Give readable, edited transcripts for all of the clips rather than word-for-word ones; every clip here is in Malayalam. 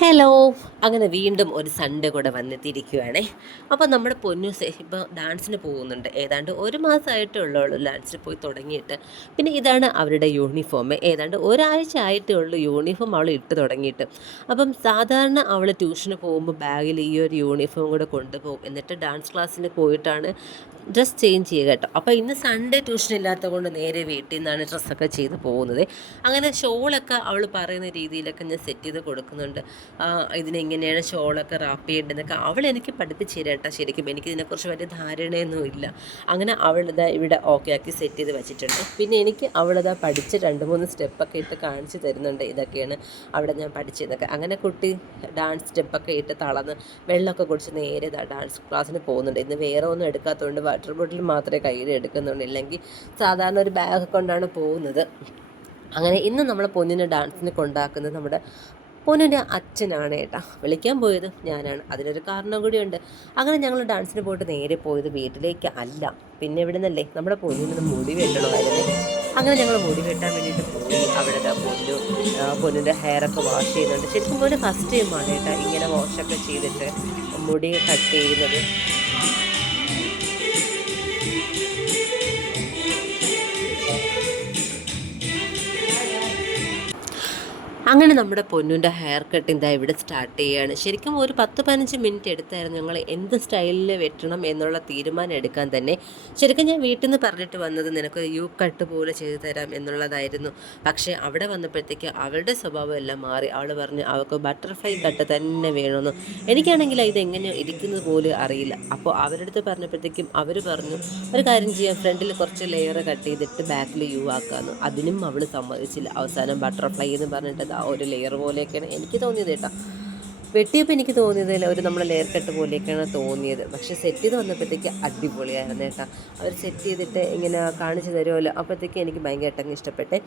ഹലോ. അങ്ങനെ വീണ്ടും ഒരു സൺഡേ കൂടെ വന്നെത്തിയിരിക്കുകയാണേ. അപ്പോൾ നമ്മുടെ പൊന്നു ഇപ്പോൾ ഡാൻസിന് പോകുന്നുണ്ട്. ഏതാണ്ട് ഒരു മാസമായിട്ടേ ഉള്ളൂ ഡാൻസിന് പോയി തുടങ്ങിയിട്ട്. പിന്നെ ഇതാണ് അവരുടെ യൂണിഫോം. ഏതാണ്ട് ഒരാഴ്ച ആയിട്ടേ ഉള്ളൂ യൂണിഫോം അവൾ ഇട്ട് തുടങ്ങിയിട്ട്. അപ്പം സാധാരണ അവൾ ട്യൂഷന് പോകുമ്പോൾ ബാഗിൽ ഈ ഒരു യൂണിഫോം കൂടെ കൊണ്ടുപോകും. എന്നിട്ട് ഡാൻസ് ക്ലാസ്സിന് പോയിട്ടാണ് ഡ്രസ്സ് ചേഞ്ച് ചെയ്യുക കേട്ടോ. അപ്പോൾ ഇന്ന് സൺഡേ ട്യൂഷൻ ഇല്ലാത്തത് കൊണ്ട് നേരെ വീട്ടിൽ നിന്നാണ് ഡ്രസ്സൊക്കെ ചെയ്ത് പോകുന്നത്. അങ്ങനെ ഷോളൊക്കെ അവൾ പറയുന്ന രീതിയിലൊക്കെ ഞാൻ സെറ്റ് ചെയ്ത് കൊടുക്കുന്നുണ്ട്. ഇതിനെങ്ങനെയാണ് ഷോളൊക്കെ റാപ്പ് ചെയ്യേണ്ടതെന്നൊക്കെ അവൾ എനിക്ക് പഠിപ്പിച്ച് തരാം കേട്ടോ. ശരിക്കും എനിക്കിതിനെക്കുറിച്ച് വലിയ ധാരണയൊന്നും ഇല്ല. അങ്ങനെ അവളിതാ ഇവിടെ ഓക്കെ ആക്കി സെറ്റ് ചെയ്ത് വെച്ചിട്ടുണ്ട്. പിന്നെ എനിക്ക് അവളിതാ പഠിച്ച് 2-3 സ്റ്റെപ്പൊക്കെ ഇട്ട് കാണിച്ച് തരുന്നുണ്ട്. ഇതൊക്കെയാണ് അവിടെ ഞാൻ പഠിച്ചതൊക്കെ. അങ്ങനെ കുട്ടി ഡാൻസ് സ്റ്റെപ്പൊക്കെ ഇട്ട് തളർന്ന് വെള്ളമൊക്കെ കുടിച്ച് നേരെ ഡാൻസ് ക്ലാസ്സിന് പോകുന്നുണ്ട്. ഇന്ന് വേറെ ഒന്നും എടുക്കാത്തതുകൊണ്ട് വാട്ടർ ബോട്ടിൽ മാത്രമേ കയ്യിൽ എടുക്കുന്നുള്ളൂ. ഇല്ലെങ്കിൽ സാധാരണ ഒരു ബാഗ് കൊണ്ടാണ് പോകുന്നത്. അങ്ങനെ ഇന്ന് നമ്മൾ പൊന്നിനെ ഡാൻസിന് കൊണ്ടാക്കുന്നത് നമ്മുടെ പൊന്നിൻ്റെ അച്ഛനാണ് ഏട്ടാ. വിളിക്കാൻ പോയത് ഞാനാണ്. അതിനൊരു കാരണം കൂടിയുണ്ട്. അങ്ങനെ ഞങ്ങൾ ഡാൻസിന് പോയിട്ട് നേരെ പോയത് വീട്ടിലേക്ക് അല്ല, പിന്നെ ഇവിടെ നിന്നല്ലേ നമ്മുടെ പൊന്നിന് മുടി വെട്ടണമായിരുന്നു. അങ്ങനെ ഞങ്ങൾ മുടി വെട്ടാൻ വേണ്ടിയിട്ട് പോയി. അവിടെ പൊന്നിൻ്റെ ഹെയറൊക്കെ വാഷ് ചെയ്യുന്നുണ്ട്. ശരിക്കും പോലെ ഫസ്റ്റ് ടൈമാണ് ഏട്ടാ ഇങ്ങനെ വാഷൊക്കെ ചെയ്തിട്ട് മുടി കട്ട് ചെയ്യുന്നത്. അങ്ങനെ നമ്മുടെ പൊന്നുൻ്റെ ഹെയർ കട്ടിങ് ദാ ഇവിടെ സ്റ്റാർട്ട് ചെയ്യുകയാണ്. ശരിക്കും ഒരു 10-15 മിനിറ്റ് എടുത്തായിരുന്നു ഞങ്ങൾ എന്ത് സ്റ്റൈലിൽ വെട്ടണം എന്നുള്ള തീരുമാനം എടുക്കാൻ തന്നെ. ശരിക്കും ഞാൻ വീട്ടിൽ നിന്ന് പറഞ്ഞിട്ട് വന്നത് നിനക്ക് യു കട്ട് പോലെ ചെയ്തു തരാം എന്നുള്ളതായിരുന്നു. പക്ഷേ അവിടെ വന്നപ്പോഴത്തേക്ക് അവളുടെ സ്വഭാവം എല്ലാം മാറി. അവൾ പറഞ്ഞു അവൾക്ക് ബട്ടർഫ്ലൈ കട്ട് തന്നെ വേണമെന്ന്. എനിക്കാണെങ്കിൽ ഇതെങ്ങനെ ഇരിക്കുന്നത് പോലും അറിയില്ല. അപ്പോൾ അവരുടെ അടുത്ത് പറഞ്ഞപ്പോഴത്തേക്കും അവർ പറഞ്ഞു ഒരു കാര്യം ചെയ്യാം, ഫ്രണ്ടിൽ കുറച്ച് ലെയർ കട്ട് ചെയ്തിട്ട് ബാക്കിൽ യു ആക്കാമെന്ന്. അതിനും അവൾ സമ്മതിച്ചില്ല. അവസാനം ബട്ടർഫ്ലൈ എന്ന് പറഞ്ഞിട്ട് ആ ഒരു ലെയർ പോലെയൊക്കെയാണ് എനിക്ക് തോന്നിയത് കേട്ടോ. വെട്ടിയപ്പോൾ എനിക്ക് തോന്നിയത് ഒരു നമ്മൾ ലെയർ കട്ട് പോലെയൊക്കെയാണ് തോന്നിയത്. പക്ഷേ സെറ്റ് ചെയ്ത് വന്നപ്പോഴത്തേക്ക് അടിപൊളിയായിരുന്നു കേട്ടോ. അവർ സെറ്റ് ചെയ്തിട്ട് ഇങ്ങനെ കാണിച്ചു തരുമല്ലോ, അപ്പോഴത്തേക്ക് എനിക്ക് ഭയങ്കരമായിട്ട് ഇഷ്ടപ്പെട്ടെ.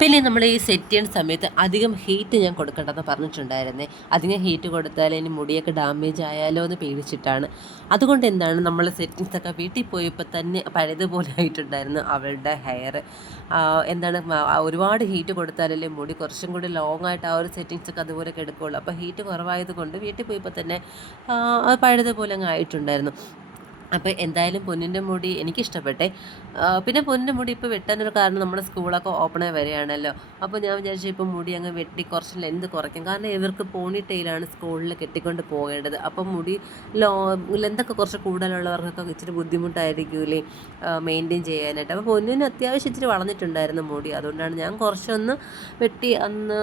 പിന്നെ നമ്മൾ ഈ സെറ്റ് ചെയ്യുന്ന സമയത്ത് അധികം ഹീറ്റ് ഞാൻ കൊടുക്കേണ്ടെന്ന് പറഞ്ഞിട്ടുണ്ടായിരുന്നേ. അധികം ഹീറ്റ് കൊടുത്താൽ ഇനി മുടിയൊക്കെ ഡാമേജ് ആയാലോ എന്ന് പേടിച്ചിട്ടാണ്. അതുകൊണ്ട് എന്താണ് നമ്മൾ സെറ്റിങ്സൊക്കെ വീട്ടിൽ പോയപ്പോൾ തന്നെ പഴയതുപോലെ ആയിട്ടുണ്ടായിരുന്നു അവളുടെ ഹെയർ. എന്താണ് ഒരുപാട് ഹീറ്റ് കൊടുത്താലല്ലേ മുടി കുറച്ചും കൂടി ലോങ് ആയിട്ട് ആ ഒരു സെറ്റിങ്സൊക്കെ അതുപോലെ എടുക്കുകയുള്ളൂ. അപ്പോൾ ഹീറ്റ് കുറവായത് കൊണ്ട് വീട്ടിൽ പോയപ്പോൾ തന്നെ പഴയതുപോലെ അങ്ങ് ആയിട്ടുണ്ടായിരുന്നു. അപ്പോൾ എന്തായാലും പൊന്നിൻ്റെ മുടി എനിക്കിഷ്ടപ്പെട്ടെ. പിന്നെ പൊന്നിൻ്റെ മുടി ഇപ്പോൾ വെട്ടാനൊരു കാരണം നമ്മുടെ സ്കൂളൊക്കെ ഓപ്പണായി വരികയാണല്ലോ. അപ്പോൾ ഞാൻ വിചാരിച്ചു ഇപ്പോൾ മുടി അങ്ങ് വെട്ടി കുറച്ച് ലെന്ത് കുറയ്ക്കും. കാരണം ഇവർക്ക് പോണി ടെയിലാണ് സ്കൂളിൽ കെട്ടിക്കൊണ്ട് പോകേണ്ടത്. അപ്പം മുടി ലെന്തൊക്കെ കുറച്ച് കൂടുതലുള്ളവർക്കൊക്കെ ഇച്ചിരി ബുദ്ധിമുട്ടായിരിക്കൂലേ മെയിൻറ്റെയിൻ ചെയ്യാനായിട്ട്. അപ്പോൾ പൊന്നിന് അത്യാവശ്യം ഇച്ചിരി വളർന്നിട്ടുണ്ടായിരുന്നു മുടി. അതുകൊണ്ടാണ് ഞാൻ കുറച്ചൊന്ന് വെട്ടി അന്ന്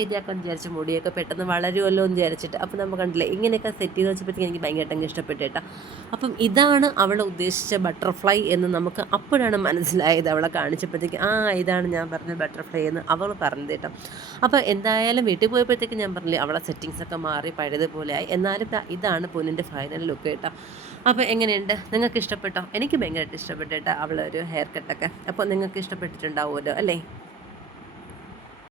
ശരിയാക്കാൻ വിചാരിച്ചു. മുടിയൊക്കെ പെട്ടെന്ന് വളരുമല്ലോ എന്ന് വിചാരിച്ചിട്ട്. അപ്പോൾ നമ്മൾ കണ്ടില്ലേ ഇങ്ങനെയൊക്കെ സെറ്റ് ചെയ്ത് വെച്ചപ്പോഴത്തേക്ക് എനിക്ക് ഭയങ്കരമായിട്ട് ഇഷ്ടപ്പെട്ടു കേട്ടോ. അപ്പം ഇതാണ് അവൾ ഉദ്ദേശിച്ച ബട്ടർഫ്ലൈ എന്ന് നമുക്ക് അപ്പോഴാണ് മനസ്സിലായത്. അവളെ കാണിച്ചപ്പോഴത്തേക്ക് ഇതാണ് ഞാൻ പറഞ്ഞ ബട്ടർഫ്ലൈ എന്ന് അവൾ പറഞ്ഞത് കേട്ടോ. അപ്പോൾ എന്തായാലും വീട്ടിൽ പോയപ്പോഴത്തേക്ക് ഞാൻ പറഞ്ഞില്ലേ അവളെ സെറ്റിങ്സൊക്കെ മാറി പഴയതുപോലെ ആയി. എന്നാലും ഇതാണ് പൊന്നിൻ്റെ ഫൈനൽ ലുക്ക് കേട്ടോ. അപ്പോൾ എങ്ങനെയുണ്ട്, നിങ്ങൾക്ക് ഇഷ്ടപ്പെട്ടോ? എനിക്ക് ഭയങ്കരമായിട്ട് ഇഷ്ടപ്പെട്ടു കേട്ടോ അവളൊരു ഹെയർ കട്ടൊക്കെ. അപ്പോൾ നിങ്ങൾക്ക് ഇഷ്ടപ്പെട്ടിട്ടുണ്ടാവുമല്ലോ അല്ലേ?